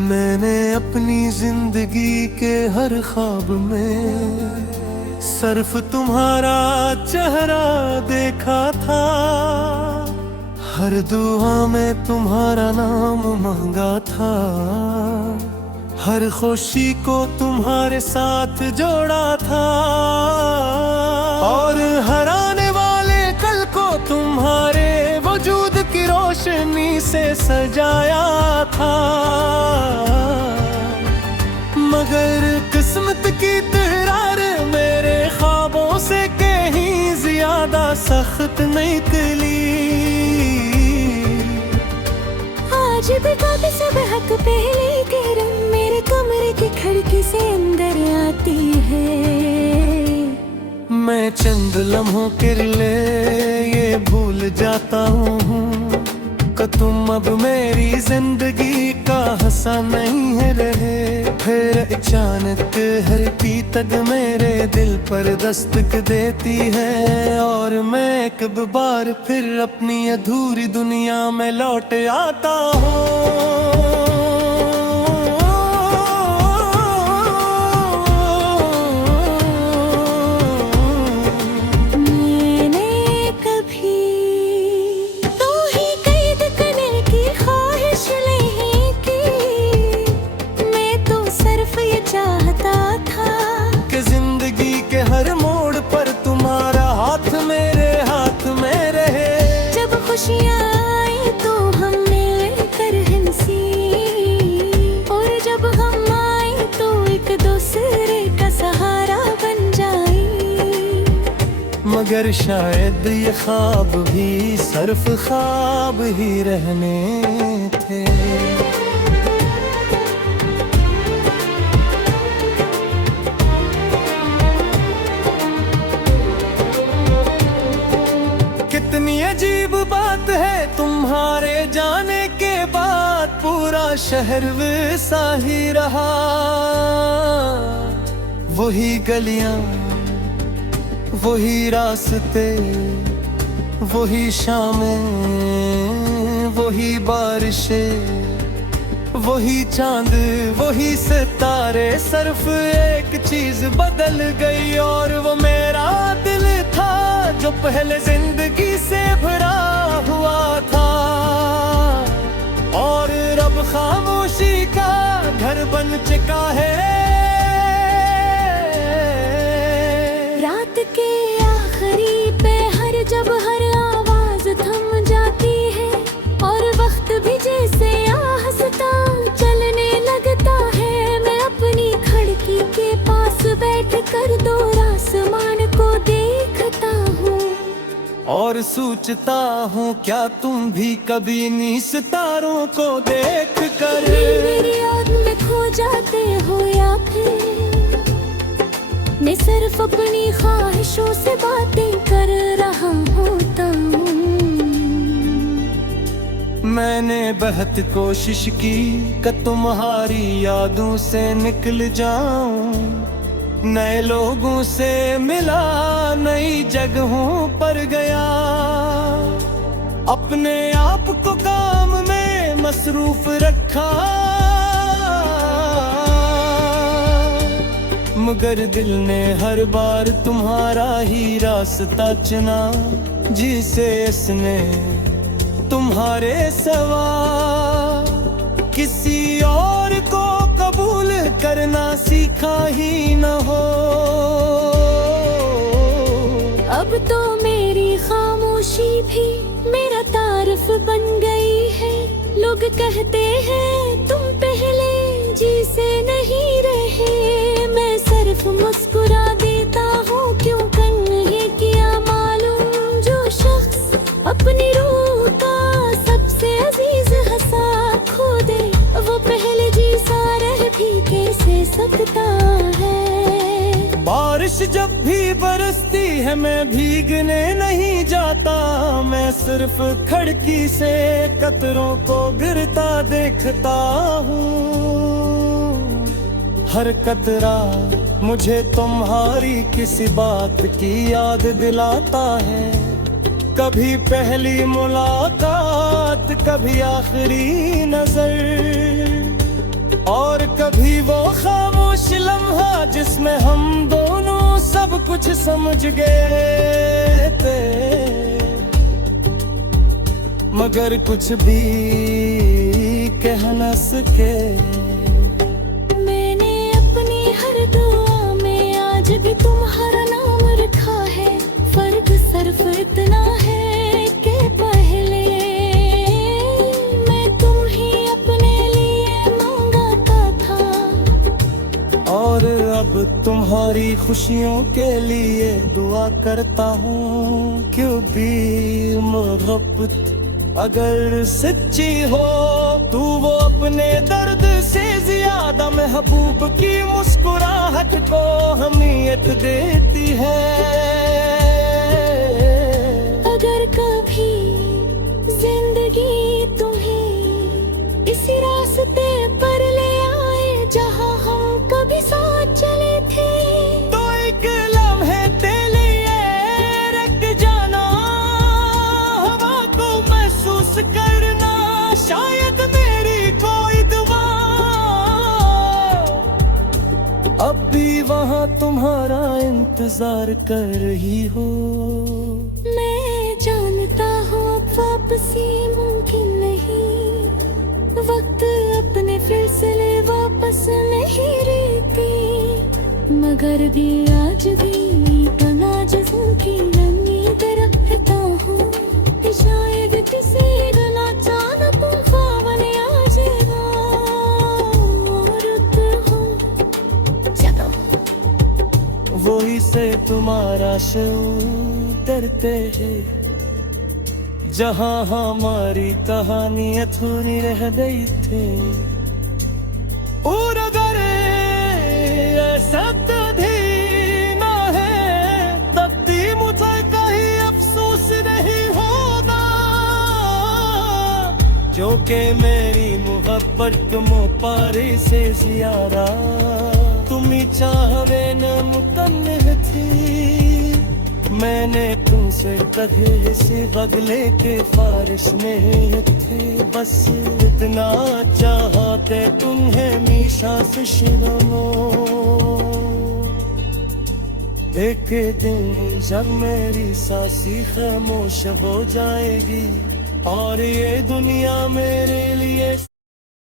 मैंने अपनी जिंदगी के हर ख्वाब में सिर्फ तुम्हारा चेहरा देखा था। हर दुआ में तुम्हारा नाम मांगा था। हर खुशी को तुम्हारे साथ जोड़ा था। और हर आने वाले कल को तुम्हारे वजूद की रोशनी से सजाया था। मगर किस्मत की तकरार मेरे ख्वाबों से कहीं ज्यादा सख्त निकली। आज भी बात सब हक पहले कर मेरे कमरे की खिड़की से अंदर आती है। मैं चंद लम्हों के लिए ये भूल जाता हूँ कि तुम अब मेरी जिंदगी का हिस्सा नहीं है रहे। फिर अचानक हर पीतक मेरे दिल पर दस्तक देती है और मैं एक बार फिर अपनी अधूरी दुनिया में लौट आता हूँ। हर मोड़ पर तुम्हारा हाथ मेरे हाथ में रहे। जब खुशियाँ आए तो हम मिलकर हंसी और जब हम आए तो एक दूसरे का सहारा बन जाए। मगर शायद ये ख्वाब भी सिर्फ ख्वाब ही रहने थे। कितनी अजीब बात है, तुम्हारे जाने के बाद पूरा शहर वैसा ही रहा। वही गलियां, वही रास्ते, वही शामें, वही बारिशें, वही चांद, वही सितारे। सिर्फ एक चीज बदल गई और वो मेरा दिल था जो पहले जिंदगी से भरा हुआ था। और रब खामोशी का घर बन चुका है। रात के आखिरी पहर जब हर आवाज थम जाती है और वक्त भी जैसे आहस्ता चलने लगता है। मैं अपनी खिड़की के पास बैठ कर दूर आसमान को देखता हूँ और सोचता हूँ क्या तुम भी कभी नी सितारों को देख कर मेरी याद में खो जाते हो या फिर मैं सिर्फ अपनी ख्वाहिशों से बातें कर रहा होता हूँ। मैंने बहुत कोशिश की कि तुम्हारी यादों से निकल जाऊं। नए लोगों से मिला, नई जगहों पर गया। अपने आप को काम में मसरूफ रखा। मगर दिल ने हर बार तुम्हारा ही रास्ता चुना, जिसे इसने तुम्हारे सवा किसी और को कबूल करना सीखा ही न हो। अब तो मेरी खामोशी भी मेरा तारीफ बन गई है। लोग कहते हैं तुम पहले जिसे नहीं रहे। मैं सिर्फ मुस्कुरा देता हूँ, क्यों कन्हे किया मालूम जो शख्स अपनी रूह का सबसे अजीज हंसा खो दे, वो पहले जैसा रह भी कैसे सकता है। बारिश जब भी बरसती है मैं भीगने नहीं जाता। मैं सिर्फ खिड़की से कतरों को गिरता देखता हूँ। हर कतरा मुझे तुम्हारी किसी बात की याद दिलाता है। कभी पहली मुलाकात, कभी आखिरी नजर। वो खामोश लम्हा जिसमें हम दोनों सब कुछ समझ गए थे, मगर कुछ भी कह न सके। मैंने अपनी हर दुआ में आज भी तुम्हारा नाम रखा है। फर्क सिर्फ इतना है कि पहले मैं तुम ही अपने लिए मांगा था, और अब तुम्हारी खुशियों के लिए दुआ करता हूँ। क्यों भी मोहब्बत अगर सच्ची हो, तू वो अपने दर्द से ज्यादा महबूब की मुस्कुराहट को अहमियत देती है। अगर कभी जिंदगी तुम्हें इसी रास्ते पर ले आए जहां हम कभी साथ चले थे, तो एक लम्हे तेरे लिए रख जाना, हवा को महसूस करना, शायद मेरी कोई दुआ अब भी वहाँ तुम्हारा इंतजार कर रही हो। मैं जानता हूँ अब वापसी मुमकिन नहीं, वक्त अपने सिलसिले वापस नहीं रहती, मगर भी आज भी तनाज़ुम की उम्मीद रखता हूँ। शायद किसी दिन अचानक ख्वाब ने आ जाएगा और तुम जब वही से तुम्हारा शौक डरते हैं, जहाँ हमारी कहानी अधूरी रह गई थी। और अगर ऐसा कभी ना है, तब भी मुझे कहीं अफसोस नहीं होगा, जो कि मेरी मोहब्बत मुपारे से ज्यादा तुम्ही चाहवे न मुकम्मल थी। मैंने तुमसे कहे से बगले के फारिश में थे, बस इतना चाहते तुम्हें मीशा से शिरों। एक दिन जब मेरी सांसें खामोश हो जाएगी और ये दुनिया मेरे लिए